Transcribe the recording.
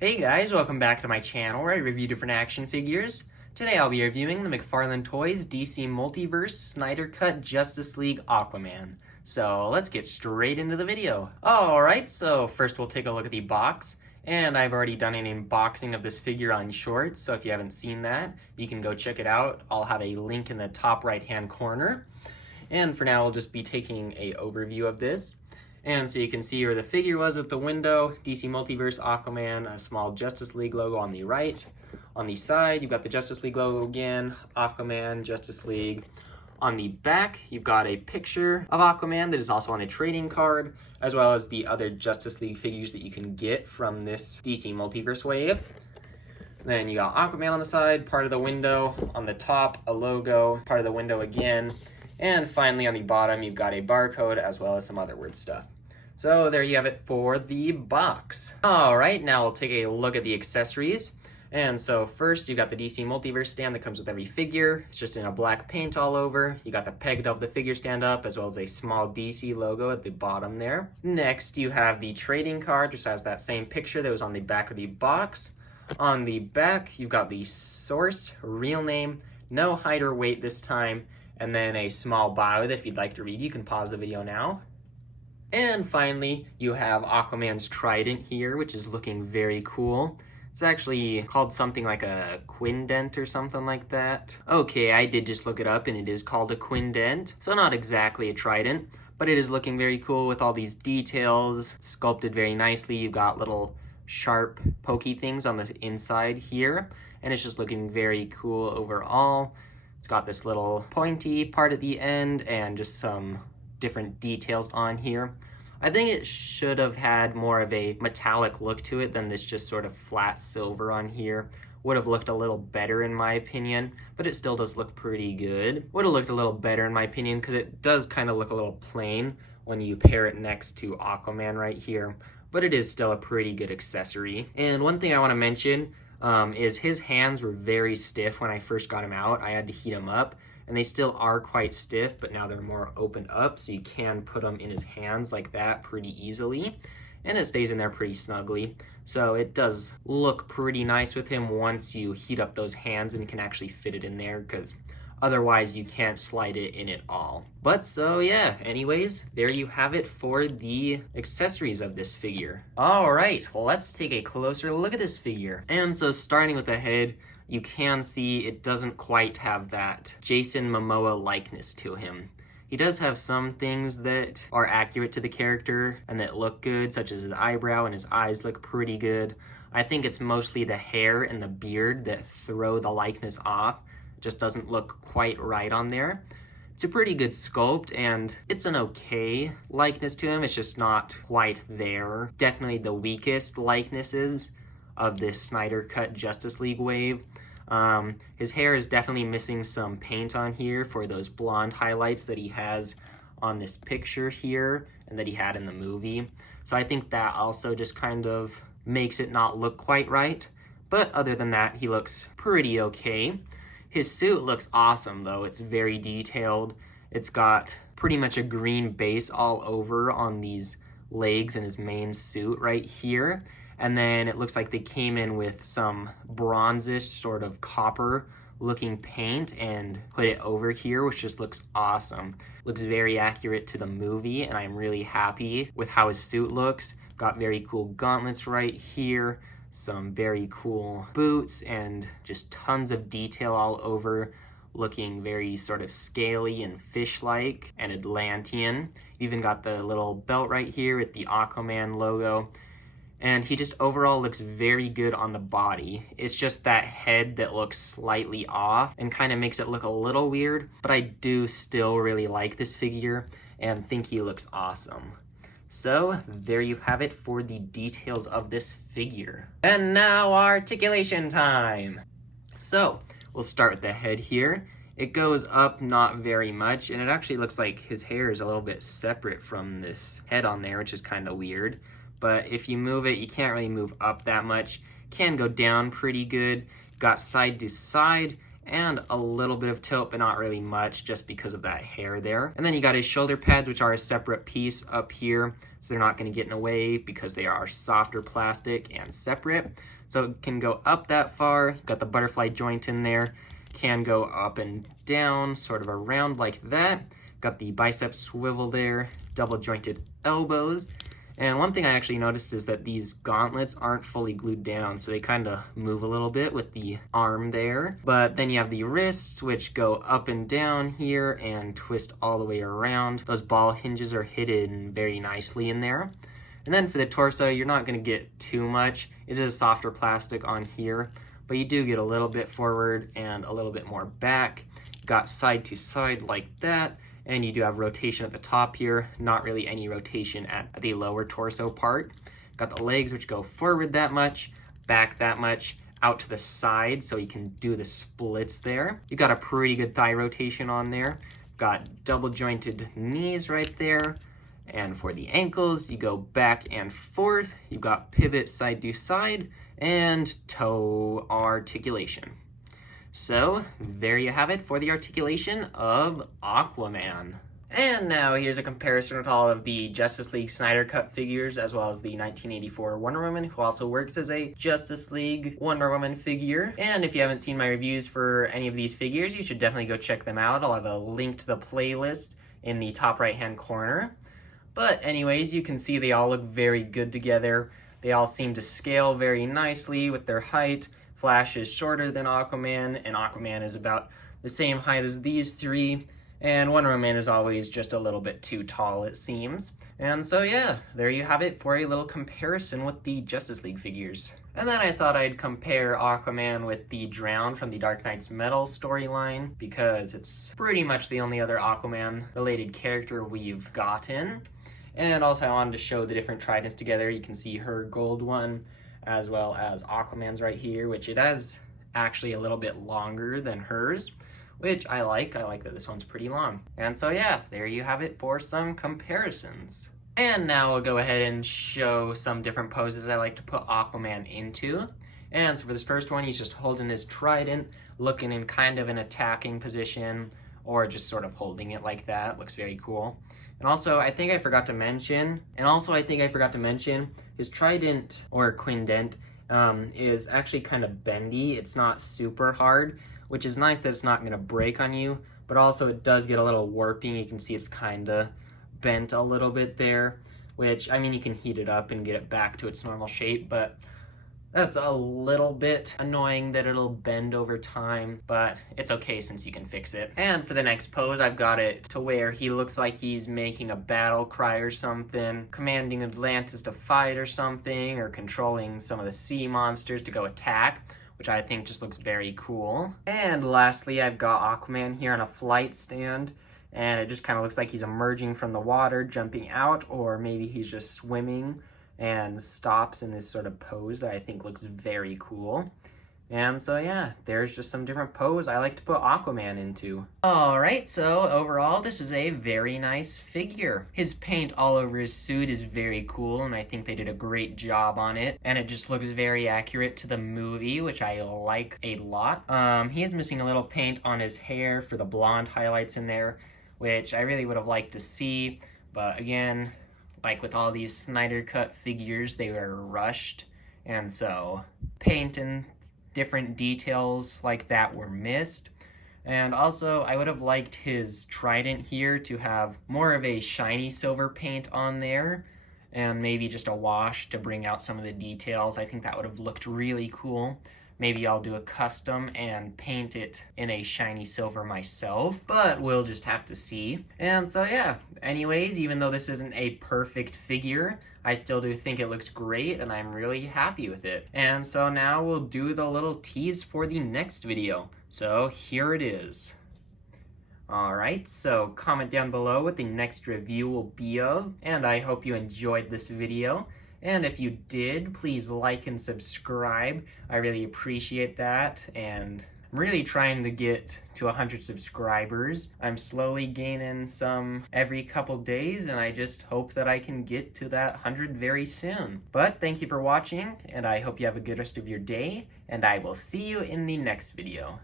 Hey guys, welcome back to my channel where I review different action figures. Today I'll be reviewing the Mcfarlane Toys DC Multiverse Snyder Cut Justice League Aquaman. So let's get straight into the video. Alright, so first we'll take a look at the box. And I've already done an unboxing of this figure on Shorts, so if you haven't seen that, you can go check it out. I'll have a link in the top right hand corner. And for now, we'll just be taking an overview of this. And so you can see where the figure was at the window, DC Multiverse, Aquaman, a small Justice League logo on the right. On the side, you've got the Justice League logo again, Aquaman, Justice League. On the back, you've got a picture of Aquaman that is also on a trading card, as well as the other Justice League figures that you can get from this DC Multiverse wave. Then you got Aquaman on the side, part of the window. On the top, a logo, part of the window again. And finally on the bottom, you've got a barcode as well as some other word stuff. So there you have it for the box. All right, now we'll take a look at the accessories. And so first, you've got the DC Multiverse stand that comes with every figure. It's just in a black paint all over. You got the peg to help the figure stand up, as well as a small DC logo at the bottom there. Next, you have the trading card, just has that same picture that was on the back of the box. On the back, you've got the source, real name, no height or weight this time, and then a small bio that if you'd like to read, you can pause the video now. And finally, you have Aquaman's Trident here, which is looking very cool. It's actually called something like a quindent or something like that. Okay, I did just look it up and it is called a quindent. So not exactly a trident, but it is looking very cool with all these details, sculpted very nicely. You've got little sharp pokey things on the inside here, and it's just looking very cool overall. It's got this little pointy part at the end and just some different details on here. I think it should have had more of a metallic look to it than this just sort of flat silver on here. Would have looked a little better in my opinion, but it still does look pretty good. Would have looked a little better in my opinion because it does kind of look a little plain when you pair it next to Aquaman right here, but it is still a pretty good accessory. And one thing I want to mention is his hands were very stiff when I first got him out. I had to heat him up, and they still are quite stiff, but now they're more opened up, so you can put them in his hands like that pretty easily, and it stays in there pretty snugly. So it does look pretty nice with him once you heat up those hands and can actually fit it in there, because otherwise you can't slide it in at all. But so yeah, anyways, there you have it for the accessories of this figure. All right, well, let's take a closer look at this figure. And so starting with the head, you can see it doesn't quite have that Jason Momoa likeness to him. He does have some things that are accurate to the character and that look good, such as his eyebrow and his eyes look pretty good. I think it's mostly the hair and the beard that throw the likeness off. It just doesn't look quite right on there. It's a pretty good sculpt and it's an okay likeness to him. It's just not quite there. Definitely the weakest likenesses of this Snyder Cut Justice League wave. His hair is definitely missing some paint on here for those blonde highlights that he has on this picture here and that he had in the movie. So I think that also just kind of makes it not look quite right. But other than that, he looks pretty okay. His suit looks awesome though. It's very detailed. It's got pretty much a green base all over on these legs and his main suit right here. And then it looks like they came in with some bronzish sort of copper looking paint and put it over here, which just looks awesome. Looks very accurate to the movie, and I'm really happy with how his suit looks. Got very cool gauntlets right here, some very cool boots, and just tons of detail all over, looking very sort of scaly and fish-like and Atlantean. Even got the little belt right here with the Aquaman logo. And he just overall looks very good on the body. It's just that head that looks slightly off and kind of makes it look a little weird, but I do still really like this figure and think he looks awesome. So there you have it for the details of this figure. And now articulation time. So we'll start with the head here. It goes up not very much, and it actually looks like his hair is a little bit separate from this head on there, which is kind of weird. But if you move it, you can't really move up that much. Can go down pretty good. Got side to side and a little bit of tilt, but not really much just because of that hair there. And then you got his shoulder pads, which are a separate piece up here, so they're not going to get in the way because they are softer plastic and separate. So it can go up that far. Got the butterfly joint in there. Can go up and down, sort of around like that. Got the bicep swivel there, double jointed elbows. And one thing I actually noticed is that these gauntlets aren't fully glued down, so they kind of move a little bit with the arm there. But then you have the wrists, which go up and down here and twist all the way around. Those ball hinges are hidden very nicely in there. And then for the torso, you're not going to get too much. It is softer plastic on here, but you do get a little bit forward and a little bit more back. Got side to side like that. And you do have rotation at the top here, not really any rotation at the lower torso part. Got the legs, which go forward that much, back that much, out to the side, so you can do the splits there. You got a pretty good thigh rotation on there. Got double jointed knees right there. And for the ankles, you go back and forth. You've got pivot side to side and toe articulation. So there you have it for the articulation of Aquaman. And now here's a comparison with all of the Justice League Snyder Cut figures, as well as the 1984 Wonder Woman, who also works as a Justice League Wonder Woman figure. And if you haven't seen my reviews for any of these figures, you should definitely go check them out. I'll have a link to the playlist in the top right-hand corner. But anyways, you can see they all look very good together. They all seem to scale very nicely with their height. Flash is shorter than Aquaman, and Aquaman is about the same height as these three, and Wonder Woman is always just a little bit too tall, it seems. And so yeah, there you have it for a little comparison with the Justice League figures. And then I thought I'd compare Aquaman with the Drowned from the Dark Knight's Metal storyline, because it's pretty much the only other Aquaman-related character we've gotten. And also I wanted to show the different Tridents together. You can see her gold one, as well as Aquaman's right here, which it has actually a little bit longer than hers, which I like. I like that this one's pretty long. And so yeah, there you have it for some comparisons. And now we'll go ahead and show some different poses I like to put Aquaman into. And so for this first one, he's just holding his trident, looking in kind of an attacking position, or just sort of holding it like that. Looks very cool. And also, I think I forgot to mention, his trident, or quindent, is actually kind of bendy. It's not super hard, which is nice that it's not going to break on you, but also it does get a little warping. You can see it's kind of bent a little bit there, which, I mean, you can heat it up and get it back to its normal shape, but that's a little bit annoying that it'll bend over time, but it's okay since you can fix it. And for the next pose, I've got it to where he looks like he's making a battle cry or something, commanding Atlantis to fight or something, or controlling some of the sea monsters to go attack, which I think just looks very cool. And lastly, I've got Aquaman here on a flight stand, and it just kind of looks like he's emerging from the water, jumping out, or maybe he's just swimming and stops in this sort of pose that I think looks very cool. And so yeah, there's just some different pose I like to put Aquaman into. Alright, so overall this is a very nice figure. His paint all over his suit is very cool, and I think they did a great job on it. And it just looks very accurate to the movie, which I like a lot. He is missing a little paint on his hair for the blonde highlights in there, which I really would have liked to see, but again, like with all these Snyder Cut figures, they were rushed, and so paint and different details like that were missed. And also, I would have liked his trident here to have more of a shiny silver paint on there, and maybe just a wash to bring out some of the details. I think that would have looked really cool. Maybe I'll do a custom and paint it in a shiny silver myself, but we'll just have to see. And so yeah, anyways, even though this isn't a perfect figure, I still do think it looks great, and I'm really happy with it. And so now we'll do the little tease for the next video. So here it is. Alright, so comment down below what the next review will be of, and I hope you enjoyed this video. And if you did, please like and subscribe. I really appreciate that, and I'm really trying to get to 100 subscribers. I'm slowly gaining some every couple days, and I just hope that I can get to that 100 very soon. But thank you for watching, and I hope you have a good rest of your day, and I will see you in the next video.